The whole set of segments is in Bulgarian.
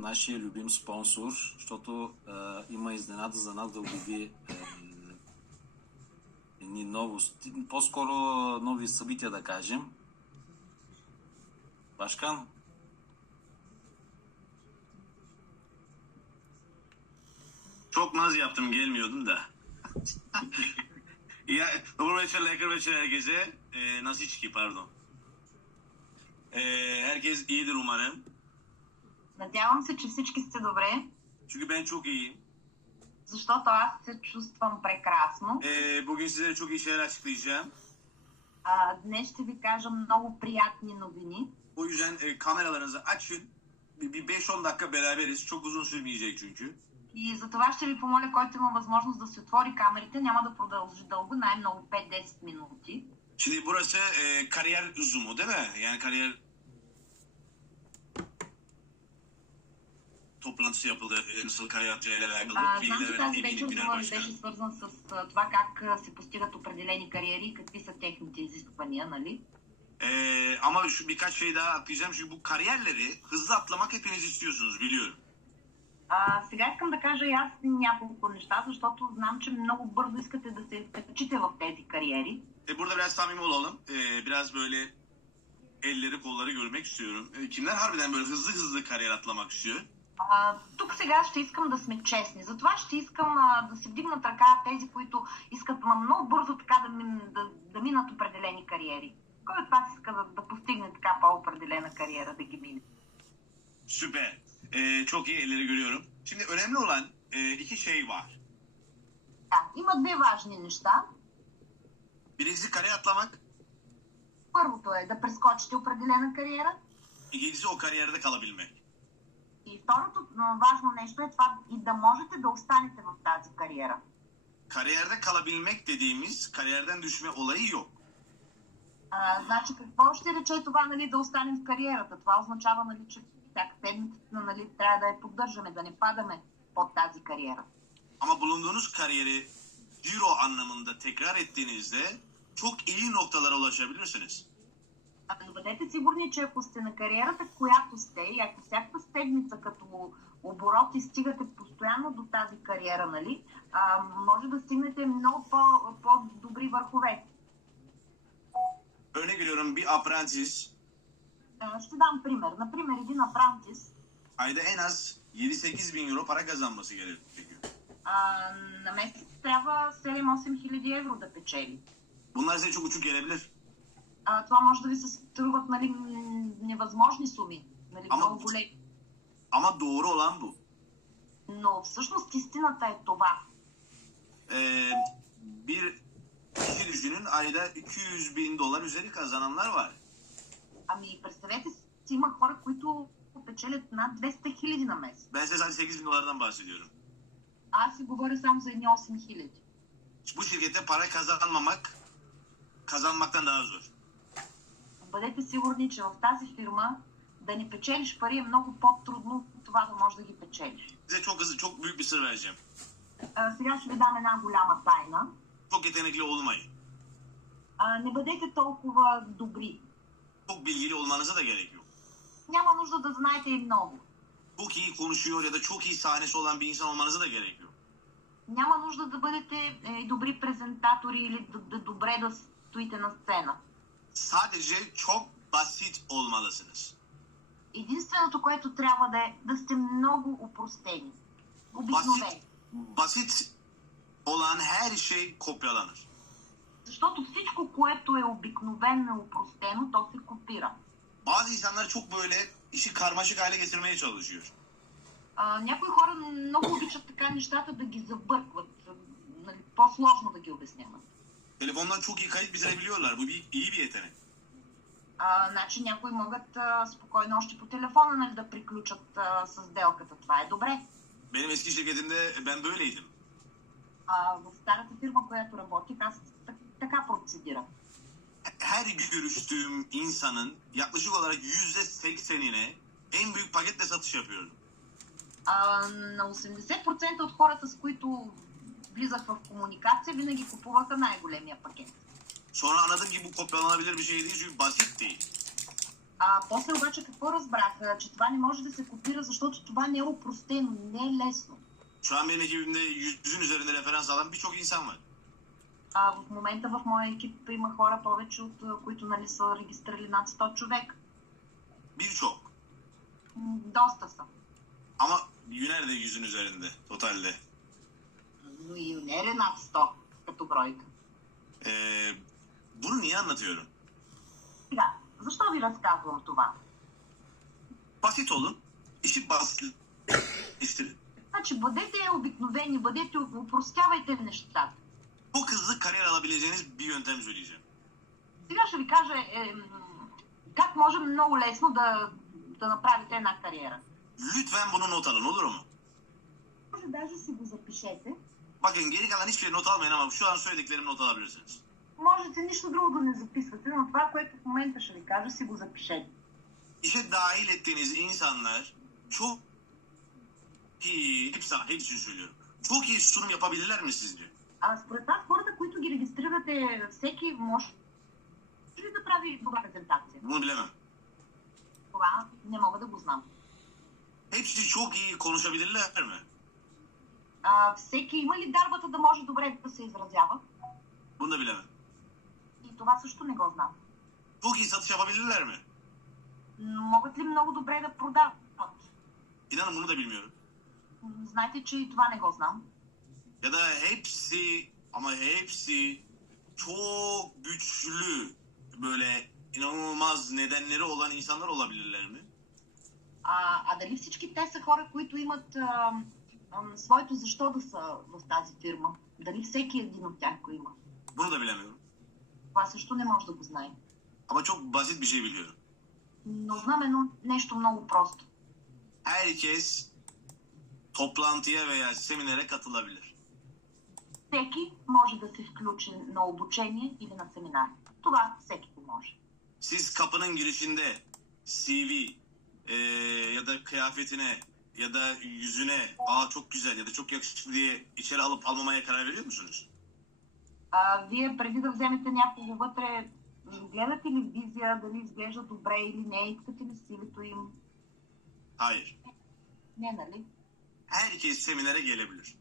нашия любим спонсор, защото има изненада за нас да обяви едни новости, по-скоро нови събития да кажем. Başkan. Çok naz yaptım, gelmiyordum da. Ya, добър вечер, лекар вечер herkese. Насички, pardon. Herkes iyidir umarım. Надявам се, че всички сте добре. Çünkü ben çok iyiyim. Защото аз се чувствам прекрасно. Bugün size çok iyi şeyler açıklayacağım. Днес ще ви кажа много приятни новини. O yüzden kameralarınızı açın. Bir 5-10 dakika beraberiz. Çok uzun sürmeyecek çünkü. И за това ще ви помоля, който има възможност да си отвори камерите, няма да продължи дълго, най-много 5-10 минути. Şimdi burası kariyer zoom'u değil mi? Yani kariyer toplantısı yapıldı. Nasıl kariyerciyle alakalı Знам, bilgiler че veren тази eminim вечер Güner говори Başkan. беше свързан с това как се постигат определени кариери и какви са техните изисквания, нали? Ama şu birkaç şey daha atlayacağım. Çünkü bu kariyerleri hızlı atlamak hepiniz istiyorsunuz biliyorum. Сега искам да кажа и аз няколко неща, защото знам, че много бързо искате да се качите в тези кариери. Burada biraz samimi olalım. Biraz böyle elleri kolları görmek istiyorum. Kimler harbiden böyle hızlı kariyer atlamak istiyor? Тук сега ще искам да сме честни. Затова ще искам да се вдигнат ръка тези, които искат много бързо така да минат определени кариери. Кой от вас иска да постигне така по-определена кариера, да ги мине? Süper. Çok iyi elleri görüyorum. Şimdi önemli olan iki şey var. Да, има две важни неща. Birincisi kariyer atlamak. Първото е да прескочите определена кариера. İkincisi o kariyerde kalabilmek. И второто важно нещо е това и да можете да останете в тази кариера. Kariyerde kalabilmek dediğimiz kariyerden düşme olayı yok. Значи какво ще рече това, нали, да останем в кариерата? Това означава, нали, че всяка седмица, нали, трябва да я поддържаме, да не падаме под тази кариера. Ama bulunduğunuz kariyeri euro anlamında tekrar ettiğinizde çok iyi noktalara ulaşabilirsiniz. Но бъдете сигурни, че ако сте на кариерата, която сте, и ако всяка седмица като оборот и стигате постоянно до тази кариера, нали, може да стигнете много по-добри върхове. Örnek veriyorum bir apprentice Ще дам пример. Например, един апрантис ayda en az 7-8 bin euro para kazanması gerekiyor. на месец трябва 7-8 хиляди евро да печели. Bunlar size çok uçuk gelebilir. Това може да ви се струват, нали, невъзможни суми, нали, много големи. Ama doğru olan bu. Но всъщност истината е това. Bir kişi düşünün ayda 200 bin dolar üzeri kazananlar var. Ами представете си, има хора, които печелят над 200 хиляди на месец. Ben size sadece 8 bin dolardan bahsediyorum. Аз си говоря само за едни 8 хиляди. Bu şirkette para kazanmaktan daha zor. Бъдете сигурни, че в тази фирма да не печелиш пари е много по-трудно от това да можеш да ги печелиш. Size çok büyük bir sır vereceğim. Сега ще ви дам една голяма тайна. Çok yetenekli olmayın. Не бъдете толкова добри. Çok bilgili olmanıza da gerek yok. Няма нужда да знаете и много. Çok iyi konuşuyor ya da çok iyi sahnesi olan bir insan olmanıza da gerek yok. Няма нужда да бъдете добри презентатори или добре да стоите на сцена. Sadece çok basit olmalısınız. Единственото, което трябва да сте много упростени. Обикновени. Basit olan her şey kopyalanır. Защото всичко, което е обикновено и упростено, то се копира. Bazı insanlar çok böyle işi karmaşık hale getirmeye çalışıyor. Някои хора много обичат така нещата да ги забъркват, нали, по-сложно да ги обясняват. Telefondan çok iyi kayıt bitirebiliyorlar. Bu iyi bir yetenek. Значи някои могат спокойно още по телефона, нали, да приключат с сделката. Това е добре. Benim eski şirketimde ben böyleydim. В старата фирма, която работих, аз така процедирам. Her görüştüğüm insanın yaklaşık olarak %80'ine en büyük paketle satış yapıyordum. На 80% от хората, с които влизах в комуникация, винаги купуваха най-големия пакет. Sonra anladım ki bu kopyalanabilir bir şey değil çünkü basit değil. После обаче какво разбрах? Че това не може да се копира, защото това не е опростено, не е лесно. Şu an benim ekibimde 100'ün üzerinde referans alan birçok insan var. В момента в моя екип има хора повече, от които нали, са регистрирали над 100 човек. Birçok. Доста са. Ama Yüner de 100'ün üzerinde totalde. Но и не е над 100 като бройка. Bunu niye anlatıyorum? Сега, защо ви разказвам това? Basit olun. İşi basitleştirin. Значи, бъдете обикновени, бъдете, упростявайте нещата. Çok hızlı kariyer alabileceğiniz bir yöntem söyleyeceğim. Сега ще ви кажа как може много лесно да направите една кариера. Lütfen bunu not alın, olur mu? Може даже си го запишете. Bakın geri kalan hiçbir şey not almayın ama şu an söylediklerimi not alabilirsiniz. Можете нищо друго да не записвате, но това, което в момента ще ви кажа, си го запишете. İşe dahil ettiğiniz insanlar çok iyi, hepsi için söylüyorum. Çok iyi sunum yapabilirler mi sizce? Според вас, хората, които ги регистрирате, всеки може ли да прави добра презентация? Bunu bilemem. Това не мога да го знам. Hepsi çok iyi konuşabilirler mi? Всеки има ли дарбата да може добре да се изразява? Bunu da bilemem. И това също не го знам. Çok iyi satış yapabilirler mi? Могат ли много добре да продават? İnanın bunu da bilmiyorum. Знаете, че и това не го знам. Ya da hepsi ama hepsi çok güçlü böyle inanılmaz nedenleri olan insanlar olabilirler mi? Дали всички те са хора, които имат своето защо да са в тази фирма? Дали всеки един от тях го има? Bunu da bilemiyorum. Това също не може да го знае. Ama çok basit bir şey biliyorum. Но знам нещо много просто. Herkes toplantıya veya seminere katılabilir. Всеки може да се включи на обучение или на семинар. Това всеки го може. Siz kapının girişinde CV ya da kıyafetine ya da yüzüne çok güzel ya da çok yakışıklı diye içeri alıp almamaya karar veriyor musunuz? Вие преди да вземете някого вътре, гледате ли визия, дали изглежда добре или не, искате ли сивито им? Hayır. Не, нали? Herkes seminere gelebilir.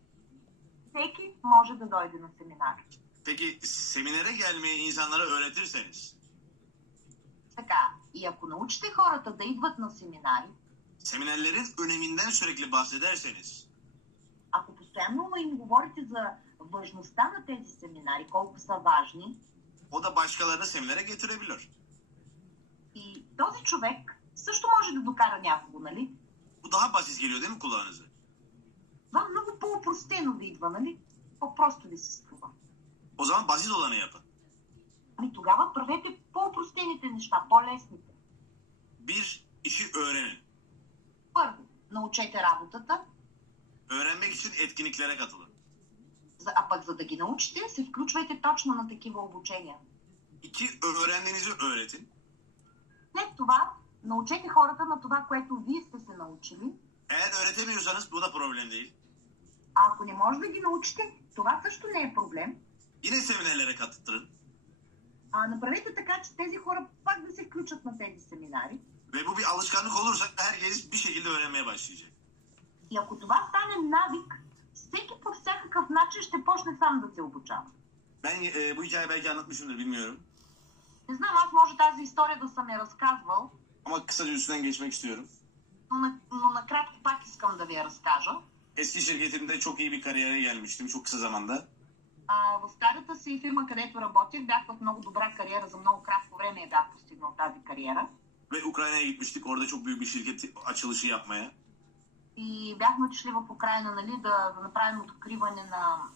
Всеки може да дойде на семинар. Peki seminere gelmeyi insanlara öğretirseniz, Така, и ако научите хората да идват на семинари, seminerlerin öneminden sürekli bahsederseniz, ако постоянно им говорите за важността на тези семинари, колко са важни, o da başkalarını seminere getirebilir. и този човек също може да докара някого, нали? Bu daha basit geliyor değil mi kulağınıza? Това много по-опростено ви идва, нали? По-просто ви се струва. O zaman basit olanı yapın. Ами тогава правете по-опростените неща, по-лесните. Bir, işi öğrenin. Първо, научете работата, Öğrenmek için etkinliklere katılın. а пък за да ги научите, се включвайте точно на такива обучения. İki, öğrendiğinizi öğretin. След това, научете хората на това, което вие сте се научили. Eğer öğretemiyorsanız bu da problem değil. А ако не може да ги научите, това също не е проблем. Yine seminerlere katılın. Направете така, че тези хора пак да се включат на тези семинари. Ve bu bir alışkanlık olursa herkes bir şekilde öğrenmeye başlayacak. И ако това стане навик, всеки по всякакъв начин ще почне сам да се обучава. Ben bu hikayeyi belki anlatmışımdır bilmiyorum. Не знам, аз може тази история да съм я разказвал, Ama kısaca üstünden geçmek istiyorum. но накратко пак искам да ви я разкажа. Eski şirketimde çok iyi bir kariyere gelmiştim çok kısa zamanda. В старата си фирма, където работех, бях в много добра кариера, за много кратко време я бях постигнал тази кариера. Ve Ukrayna'ya gitmiştik orada çok büyük bir şirket açılışı yapmaya. И бяхме отишли в Украина, нали, да направим откриване на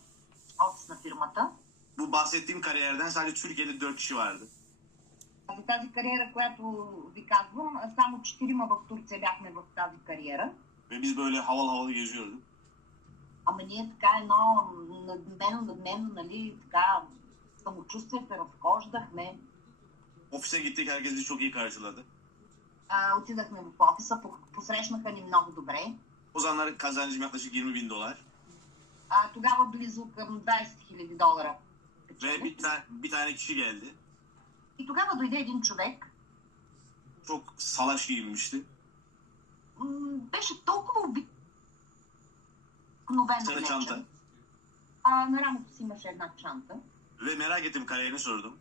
офис на фирмата. Bu bahsettiğim kariyerden sadece Türkiye'de 4 kişi vardı. За тази кариера, която ви казвам, само 4 в Турция бяхме в тази кариера. Ve biz böyle havalı havalı geziyorduk. Ама ние така едно надменно, нали, така самочувствие се разхождахме. Ofise gittik herkes bizi çok iyi karşıladı. Отидахме в офиса, посрещнаха ни много добре. O zamanlar kazancım yaklaşık 20.000 dolar. Тогава близо към 20 000 долара. Ve bir tane kişi geldi. И тогава дойде един човек. Çok salaş giyinmişti. Беше толкова обикновено Sarı çanta. облечен. На рамото си имаше една чанта. Ve merak ettim, kariyerini sordum.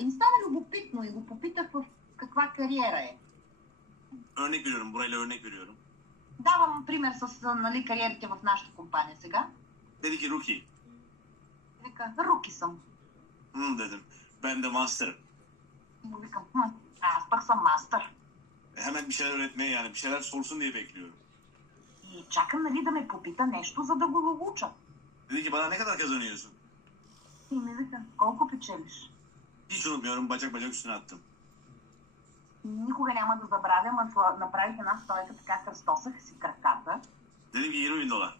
И ми стана любопитно и го попитах в каква кариера е. Örnek veriyorum, burayla örnek veriyorum. Давам пример с нали, кариерите в нашата компания сега. Dedi ki Ruki. Вика, руки съм. Dedim. Ben de master'ım. Му викам, аз пък съм мастър. Hemen bir şeyler öğretmeye, yani bir şeyler sorsun diye bekliyorum. И чакам нали, да ме попита нещо, за да го уча. Dedi ki bana ne kadar kazanıyorsun? И ми вика, колко печелиш? Hiç unutmuyorum, bacak bacak üstüne attım. Никога няма да забравям, направих една стойка, така кръстосах си краката. Dedim ki 20 bin dolar.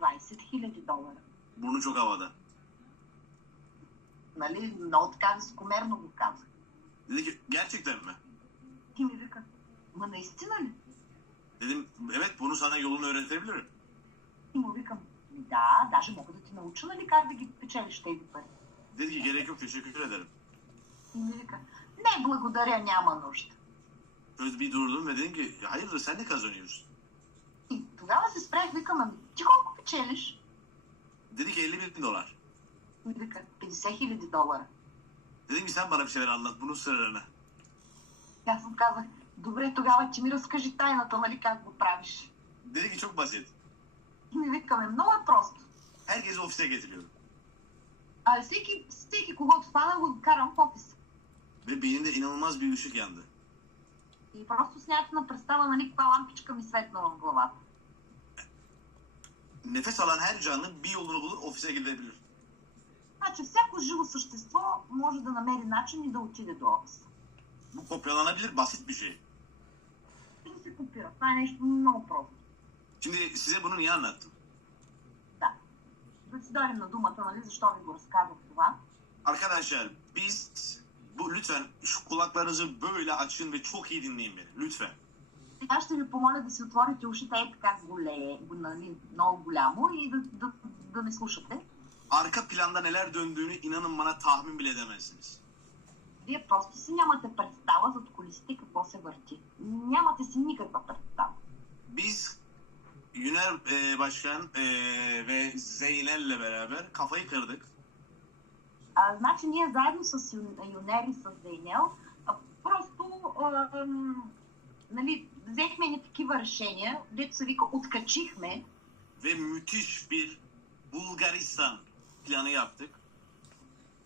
20 000 долара. Burnu çok havada. Нали, много така високомерно го казах. Dedi ki gerçekten mi? И ми вика, ма наистина ли? Dedim evet, bunu sana yolunu öğretebilirim. И му викам, да, даже мога да ти науча, нали, как да ги печелиш тези пари. Dedi ki gerek yok, teşekkür ederim. И ми вика, не, благодаря, няма нужда. Şöyle bir durdum ve dedim ki hayırdır, sen ne kazanıyorsun? И тогава се спрях, викам, ами ти колко печелиш? Dedi ki 50 bin dolar. И ми вика, 50 000 долара. Dedim ki sen bana bir şeyler anlat, bunun sırrını. И аз му казах, добре, тогава ти ми разкажи тайната, нали, как го правиш. Dedi ki çok basit. И ми викаме, много е просто. Herkesi ofise getiriyorum. Всеки когото фана го карам в офис. Ve beyninde inanılmaz bir ışık yandı. И просто с някаква представа, нали, каква лампичка ми светна в главата. Nefes alan her canlı bir yolunu bulur, ofise gidebilir. Значи всяко живо същество може да намери начин и да отиде до офис. Bu kopyalanabilir, basit bir şey. И да се копира. Това е нещо много просто. Şimdi size bunu niye anlattım? Да. Да си дойдем на думата, нали, защо ви го разказвах това. Arkadaşlar biz lütfen şu kulaklarınızı böyle açın ve çok iyi dinleyin beni. Lütfen. Сега ще ви помоля да си отворите ушите е така нали, много голямо и да ме слушате. Arka planda neler döndüğünü inanın bana tahmin bile edemezsiniz. Вие просто си нямате представа зад колисите какво се върти. Нямате си никаква представа. Biz Yüner Başkan ve Zeynel'le beraber kafayı kırdık. Значи ние заедно с Юнер и с Зейнел просто нали, взехме ни такива решения, дето се вика откачихме. Ve müthiş bir Bulgaristan planı yaptık.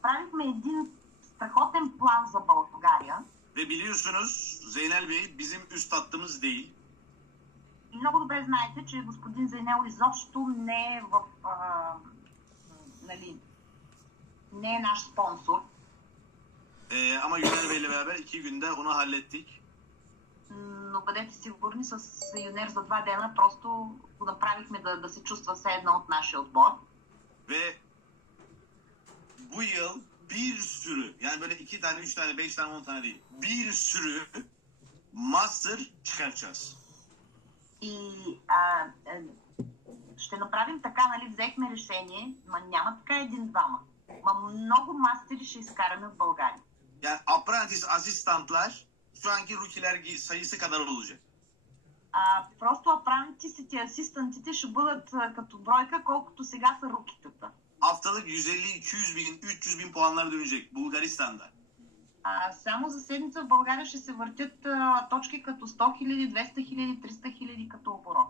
Правихме един страхотен план за България. Ve biliyorsunuz Zeynel Bey bizim üst hattımız değil. И много добре знаете, че господин Зейнел изобщо не е нали, не е наш спонсор. Ama Yüner Bey'le beraber 2 günde onu hallettik. Но бъдете сигурни, с Юнер за 2 дена просто го направихме да се чувства все едно от нашия отбор. Ve bu yıl bir sürü, yani böyle 2 tane, 3 tane, 5 tane, 10 tane değil, bir sürü master çıkartacağız. И ще направим така, нали, взехме решение, ма няма така един-двама. Ма много мастери ще изкараме в България. Yani apprentice asistantlar şu anki rookie'ler sayısı kadar olacak. Просто апрантисите и асистантите ще бъдат като бройка, колкото сега са рукитата. Haftalık 150-200 bin, 300 bin puanlar dönecek Bulgaristan'da. Само за седмица в България ще се въртят точки като 100 000, 200 000, 300 000 като оборот.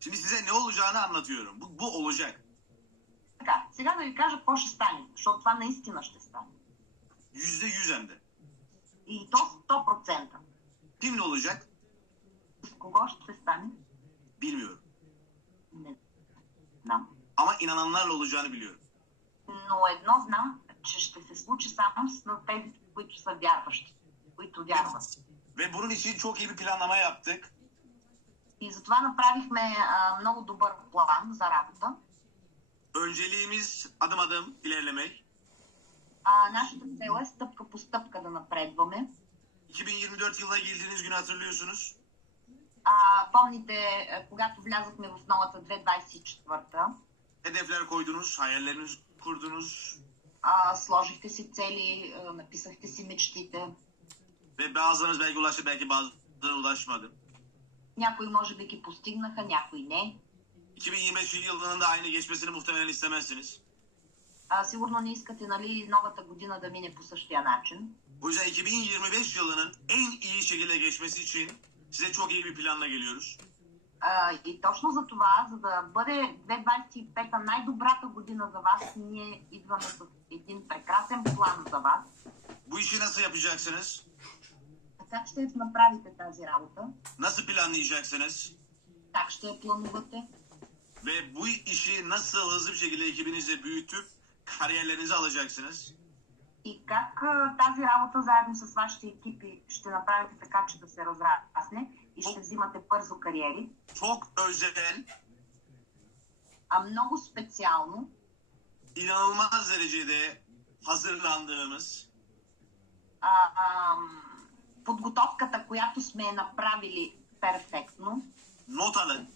Şimdi size ne olacağını anlatıyorum. Bu olacak. Така, сега да ви кажа какво ще стане, защото това наистина ще стане. %100 hem de. И то 100%. Kimle olacak? С кого ще стане? Bilmiyorum. Не знам. Ama inananlarla olacağını biliyorum. Но едно знам, че ще се случи само с тези, които са вярващи, които вярват. Ve bunun için çok iyi bir planlama yaptık. И затова направихме много добър план за работа. Önceliğimiz adım adım ilerlemek. Нашата цел е стъпка по стъпка да напредваме. 2024 yılına girdiğiniz günü hatırlıyorsunuz. Помните, когато влязахме в новата 2024-та. Hedefler koydunuz, hayallerinizi kurdunuz. Сложихте си цели, написахте си мечтите. Ve bazılarınız belki ulaştı, belki bazıları ulaşmadı. Някои може би ги постигнаха, някои не. 2025 yılının da aynı geçmesini muhtemelen istemezsiniz. Сигурно не искате, нали, новата година да мине по същия начин. O yüzden 2025 yılının en iyi şekilde geçmesi için size çok iyi bir planla geliyoruz. И точно за това, за да бъде 2025 най-добрата година за вас, ние идваме с един прекрасен план за вас. Bu işi nasıl yapacaksınız? Как ще направите тази работа? Nasıl planlayacaksınız? Как ще я планувате? Ve bu işi nasıl hızlı bir şekilde ekibinizle büyütüp kariyerlerinizi alacaksınız? И как тази работа заедно с вашите екипи ще направите така, че да се разрасне и ще взимате бързо кариери? Çok özel, Много специално, inanılmaz derecede hazırlandığımız, подготовката, която сме направили перфектно. not alın,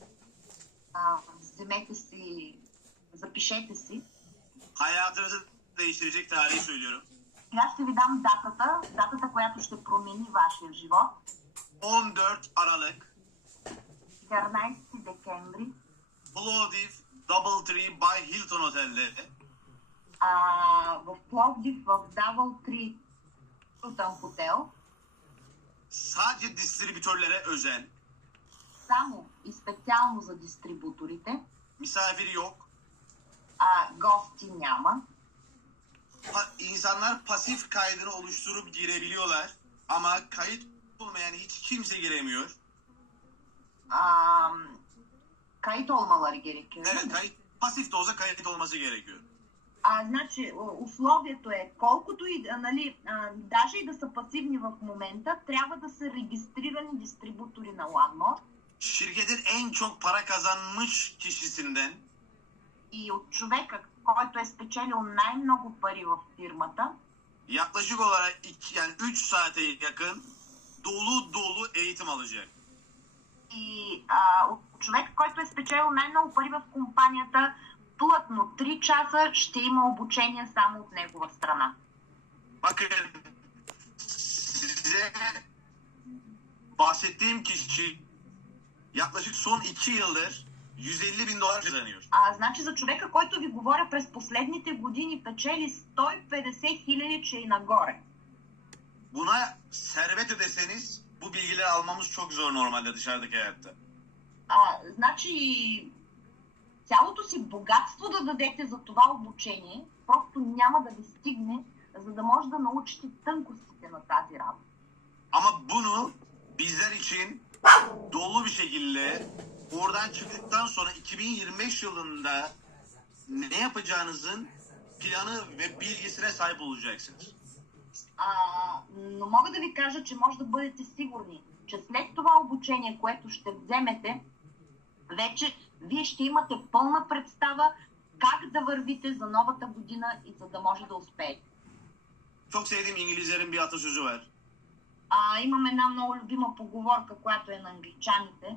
Вземете си, запишете си. hayatınızı değiştirecek tarihi söylüyorum. Сега ще ви дам датата, която ще промени вашия живот. 14 Aralık 14 декември Plovdiv Doubletree by Hilton Otel'de в Пловдив, в Doubletree Hilton хотел. sadece distribütörlere özel, Само и специално за дистрибуторите. misafiri yok. Гости няма. İnsanlar pasif kaydını oluşturup girebiliyorlar ama kayıt olmayan hiç kimse giremiyor. Kayıt olmaları gerekiyor. Evet, kayıt pasif de olsa kayıt olması gerekiyor. Значи, условието е, колкото и, нали, даже и да са пасивни в момента, трябва да са регистрирани дистрибутори на OneMore. Şirketin en çok para kazanmış kişisinden И от човека, който е спечелил най-много пари в фирмата, yaklaşık olarak 3 saate yakın dolu eğitim alacak. и от човек, който е спечелил най-много пари в компанията, плътно 3 часа ще има обучение само от негова страна. Bakın size bahsettiğim kişi yaklaşık son 2 yıldır 150 bin dolar kazanıyor. Значи за човека, който ви говоря през последните години, печели 150 хиляди, че и нагоре. Buna servet ödeseniz bu bilgileri almamız çok zor normalde dışarıdaki hayatta. Значи цялото си богатство да дадете за това обучение, просто няма да ви стигне, за да може да научите тънкостите на тази работа. Ama bunu bizler için dolu bir şekilde oradan çıktıktan sonra 2025 yılında ne yapacağınızın planı ve bilgisine sahip olacaksınız. Но мога да ви кажа, че може да бъдете сигурни, че след това обучение, което ще вземете, вече вие ще имате пълна представа как да вървите за новата година и за да може да успеете. Çok sevdiğim İngilizlerin bir atasözü var. Имам една много любима поговорка, която е на англичаните.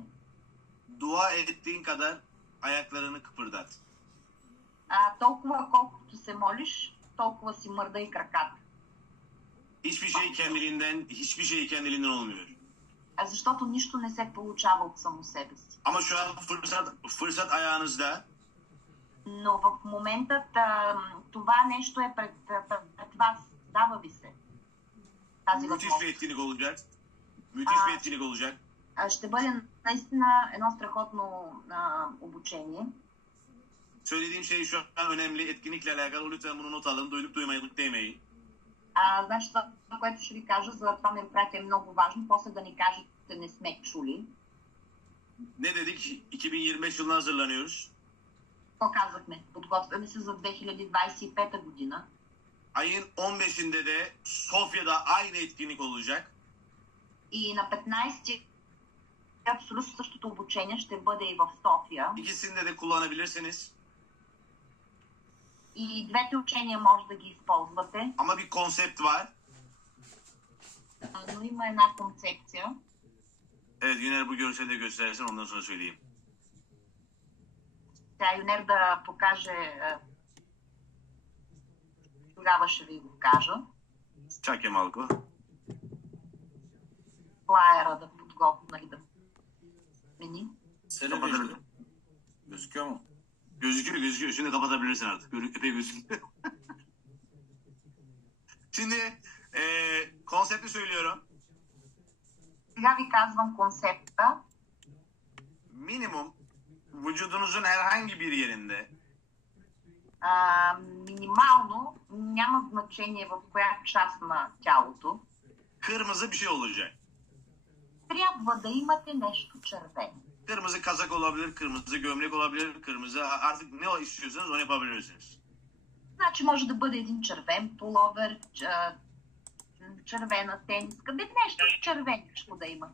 Dua ettiğin kadar ayaklarını kıpırdat. Толкова колкото се молиш, толкова си мърдай краката. Hiçbir şey kendiliğinden olmuyor. Защото нищо не се получава от само себе си. Ama şu an fırsat ayağınızda. Но в момента това нещо е пред вас. Дава ви се тази Müthiş възможност. bir etkinlik olacak. Müthiş bir etkinlik olacak. Ще бъде наистина едно страхотно обучение. Söylediğim şey şu an önemli. Etkinlikle alakalı lütfen bunu not alın. Duyduk duymadık demeyin. Значи това, което ще ви кажа за това мероприятие е много важно. После да ни кажете, не сме чули. Ne dedik? 2025 yılına hazırlanıyoruz. Какво казахме? Подготвяме се за 2025 година. Ayın 15'inde de Sofya'da aynı etkinlik olacak. И на 15 абсолютно същото обучение ще бъде и в София. İkisinde de kullanabilirsiniz. И двете учения може да ги използвате. Ama bir konsept var. Но има една концепция. Evet, Güner bu görseli de göstersin, ondan sonra söyleyeyim. Тя Юнер да покаже. Тогава ще ви го кажа. Чакай малко. флаера да подготвя, нали, да мени. Television. Gözüküyor mu? Gözüküyor. Şimdi kapatabilirsin artık. Epey gözüküyor. Şimdi konsepti söylüyorum. Сега ви казвам концепта. Minimum vücudunuzun herhangi bir yerinde Минимално, няма значение в коя част на тялото, kırmızı bir şey olacak. трябва да имате нещо червено. Kırmızı kazak olabilir, kırmızı gömlek olabilir, kırmızı artık ne istiyorsanız onu yapabilirsiniz. Значи може да бъде един червен пуловер, червена тениска, без нещо червеничко да има.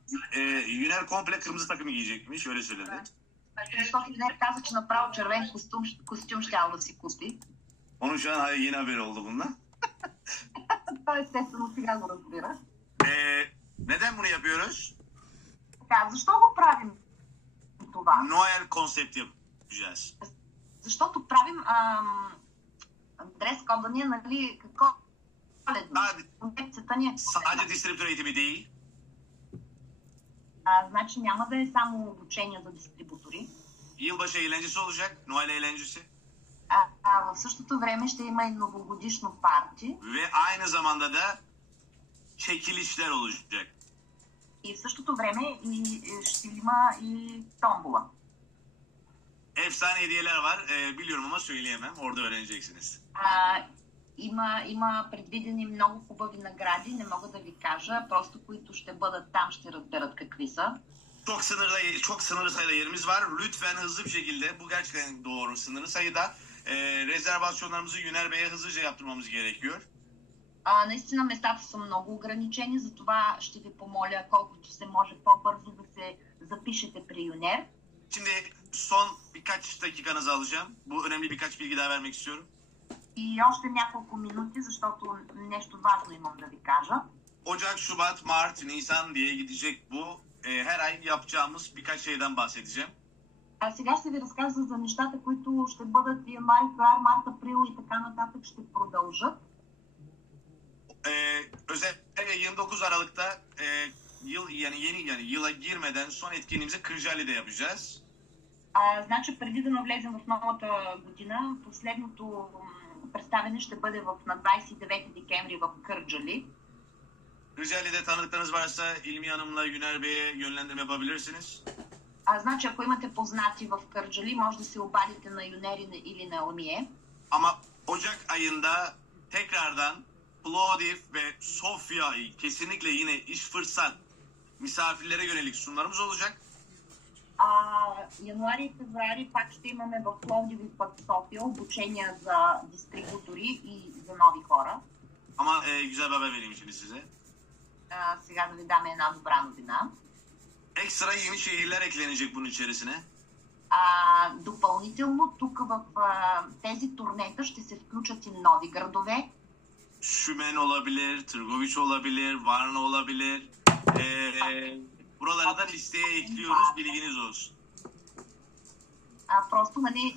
Юner komple kırmızı takımı giyecekmiş, öyle söyledi. Защото Юнер каза, че направо червен костюм щял да си купи. Onun şu an yeni haberi oldu bundan. Той естествено сега го разбира. Neden bunu yapıyoruz? Така, защо го правим това? Noel konsept yapacağız. Защото правим дрес-кода ни, нали, какво? Коледно. Концепцията ни е Sadece distribütör eğitimi değil, значи няма да е само обучение за дистрибутори. yılbaşı eğlencesi olacak, Noel eğlencesi. В същото време ще има и новогодишно парти. Ve aynı zamanda da çekilişler olacak. И в същото време ще има и томбола. Efsane hediyeler var. Biliyorum ama söyleyemem. Orada öğreneceksiniz. Има предвидени много хубави награди, не мога да ви кажа, просто които ще бъдат там, ще разберат какви са. Çok sınırlı sayıda yerimiz var. Lütfen hızlı bir şekilde, bu gerçekten doğru, sınırlı sayıda rezervasyonlarımızı Yüner Bey'e hızlıca yaptırmamız gerekiyor. Наистина местата са много ограничени, затова ще ви помоля колкото се може по-бързо да се запишете при Юнер. Şimdi son birkaç dakikanızı alacağım. Bu önemli birkaç bilgi daha vermek istiyorum. И още няколко минути, защото нещо важно имам да ви кажа. Ocak, Şubat, Mart, Nisan diye gidecek bu. Her ay yapacağımız birkaç şeyden bahsedeceğim. Сега ще ви разказвам за нещата, които ще бъдат януари, февруари, март, април и така нататък ще продължат. Özellikle 29 Aralık'ta yıla girmeden son etkinliğimizi Kırcaali'de yapacağız. Значи, преди да навлезем в новата година, последното представяне ще бъде на 29 декември в Кърджали. Kırcaali'de tanıdıklarınız varsa İlmi Hanım'la Yüner Bey'e yönlendirme yapabilirsiniz. Значи, ако имате познати в Кърджали, може да се обадите на Юнер или на Ламие. Ama Ocak ayında tekrardan Plovdiv ve Sofya'yı kesinlikle yine iş fırsat misafirlere yönelik sunumlarımız olacak. Януари и февруари пак ще имаме в Пловдив и пък София обучения за дистрибутори и за нови хора. Ama güzel bir haber vereyim şimdi size. Сега да ви дам една добра новина. Ekstra yeni şehirler eklenecek bunun içerisine. Допълнително тук в тези турнета ще се включат и нови градове. Şümen olabilir, Tırgoviç olabilir, Varna olabilir. Buraları da listeye ekliyoruz, bilginiz olsun. Просто, нали,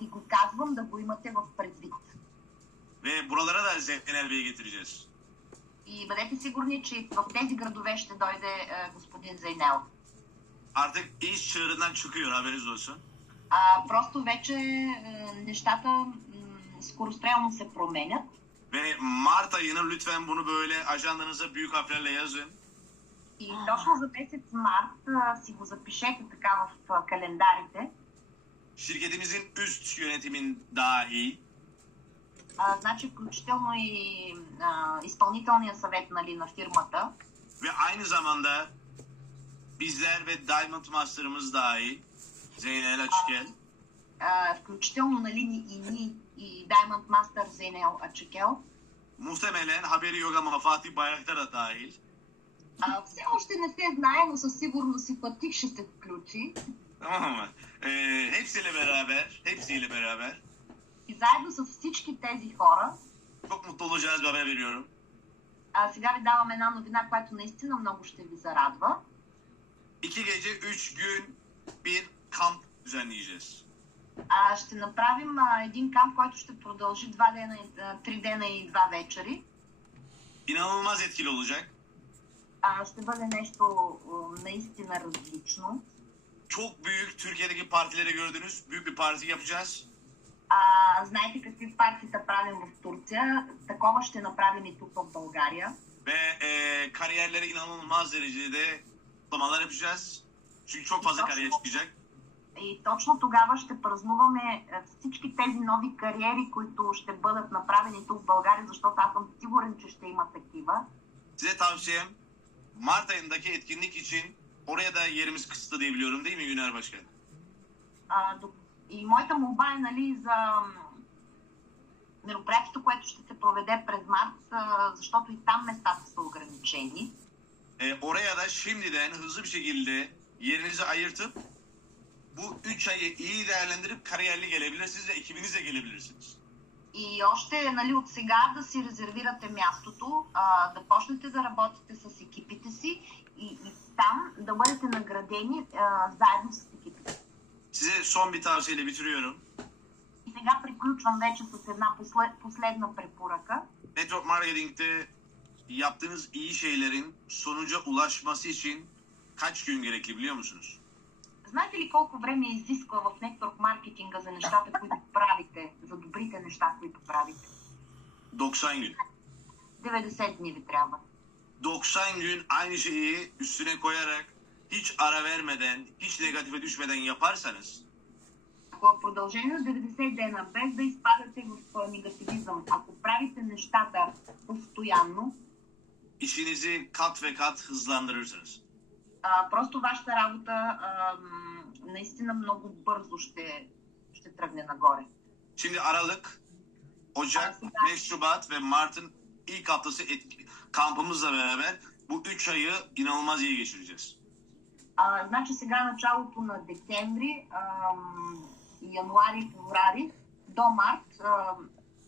ви го казвам да го имате в предвид. Ve buralara da Zeynel Bey'i getireceğiz. И бъдете сигурни, че в тези градове ще дойде господин Зейнел. Artık iş çığırından çıkıyor, haberiniz olsun. Просто вече нещата скорострелно се променят. Ve Mart ayını lütfen bunu böyle ajandanıza büyük harflerle yazın. И точно за месец март си го запишете така в календарите. Şirketimizin üst yönetimin dahil. Значи включително и изпълнителния съвет, нали, на фирмата. Ve aynı zamanda bizler ve Diamond Master'ımız dahil. Zeynel Açıkel. Включително, нали, и ние, и Diamond Master Зейнел Ачекел. Muhtemelen haberi yok ama Fatih Bayraktar da dahil. Все още не се знае, но със сигурност и Фатих ще се включи. Tamam mı? Hepsiyle beraber. И заедно с всички тези хора. Çok mutlu olacağınız bir haber veriyorum. Сега ви давам една новина, която наистина много ще ви зарадва. 2 gece 3 gün bir kamp düzenleyeceğiz. Ще направим един камп, който ще продължи 3 дена и 2 вечери. İnanılmaz etkili olacak. Ще бъде нещо наистина различно. Çok büyük, Türkiye'deki partileri gördünüz. Büyük bir parti yapacağız. Знаете какви партита правим в Турция, такова ще направим и тук в България. Ve kariyerlere inanılmaz derecede kutlamalar yapacağız. Çünkü çok fazla kariyer çıkacak. И точно тогава ще празнуваме всички тези нови кариери, които ще бъдат направени тук в България, защото аз съм сигурен, че ще има такива. Size tavsiyem Mart ayındaki etkinlik için oraya da yerimiz kısıtlı diye biliyorum değil mi Güner Başkan? И моята молба е, нали, за мероприятието, което ще се проведе през март, защото и там местата са ограничени. Oraya da şimdiden hızlı bir şekilde yerinizi ayırtıp bu 3 ayı iyi değerlendirip kariyerli gelebilirsiniz ve ekibinizle gelebilirsiniz. И още, нали, от сега да си резервирате мястото, да почнете да работите с екипите си и там да бъдете наградени заедно с екипите. Size son bir tavsiyeyle bitiriyorum. И сега приключвам вече с една последна препоръка. Network Marketing'de yaptığınız iyi şeylerin sonuca ulaşması için kaç gün gerekli biliyor musunuz? Знаете ли колко време изисква в нетворк маркетинга за нещата, които правите, за добрите неща, които правите? 90 gün. 90 дни ви трябва. 90 gün aynı şeyi üstüne koyarak hiç ara vermeden, hiç negatife düşmeden yaparsanız Ако в продължение на 90 дена, без да изпадате в негативизъм, ако правите нещата постоянно, işinizi kat ve kat hızlandırırsınız. просто вашата работа наистина много бързо ще тръгне нагоре. Şimdi Aralık, Ocak, 5 Şubat ve Mart'ın ilk haftası kampımızla beraber bu 3 ayı inanılmaz iyi geçireceğiz. Значи сега началото на декември, януари, февруари до март,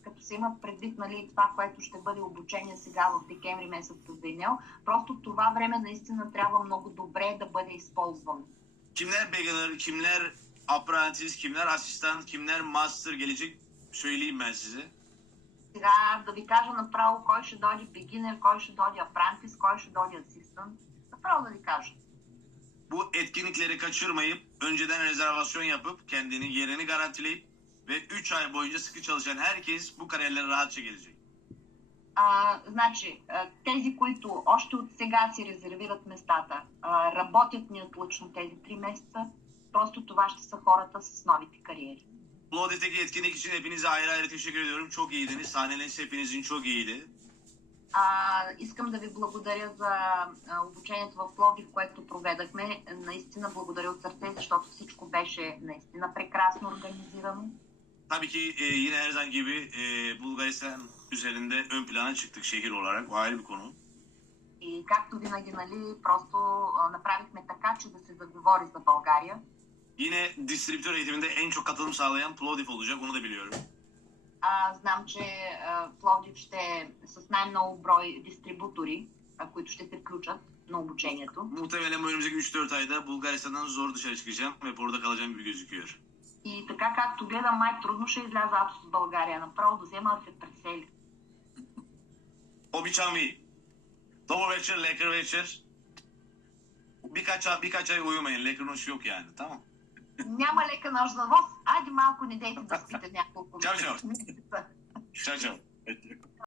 като се има предвид, нали, това, което ще бъде обучение сега в декември месец в Денел, просто това време наистина трябва много добре да бъде използвано. Kimler beginner, kimler apprentice, kimler asistan, kimler master gelecek söyleyeyim ben size. Сега да ви кажа направо кой ще дойде beginner, кой ще дойде apprentice, кой ще дойде assistant. Направо да ви кажа. Bu etkinlikleri kaçırmayıp önceden rezervasyon yapıp kendini yerini garantileyip ve 3 ay boyunca sıkı çalışan herkes bu kariyerlere rahatça gelecek. Значи, тези, които още от сега си резервират местата, работят неотлъчно тези 3 месеца, просто това ще са хората с новите кариери. Plovdiv'deki etkinlik için hepinize ayrı ayrı teşekkür ediyorum. Çok iyiydiniz. Sahneleriniz hepinizin çok iyiydi. Искам да ви благодаря за обучението в Пловдив, което проведахме. Наистина благодаря от сърце, защото всичко беше наистина прекрасно организирано. Tabii ki yine her zaman gibi Bulgaristan üzerinde ön plana çıktık şehir olarak. O ayrı bir konu. И както винаги, нали, просто направихме така, че да се заговори за България. Yine distribütör eğitiminde en çok katılım sağlayan Plovdiv olacak. Onu da biliyorum. Знам, че Пловдив ще е с най-много брой дистрибутори, които ще се включат на обучението. Muhtemelen bu önümüzdeki 3-4 ayda Bulgaristan'dan zor dışarı çıkacağım ve burada kalacağım gibi gözüküyor. И така както гледам, май трудно ще изляза аз от България. Направо да взема да се пресели. Obiçami. Double večer, lekker večer. Birkaç ay uyumayın. Lekker noş yok yani. Tamam. Няма лека нощ за вас. Айде малко не дейте да спите няколко Чао, чао. месеца. Ciao ciao.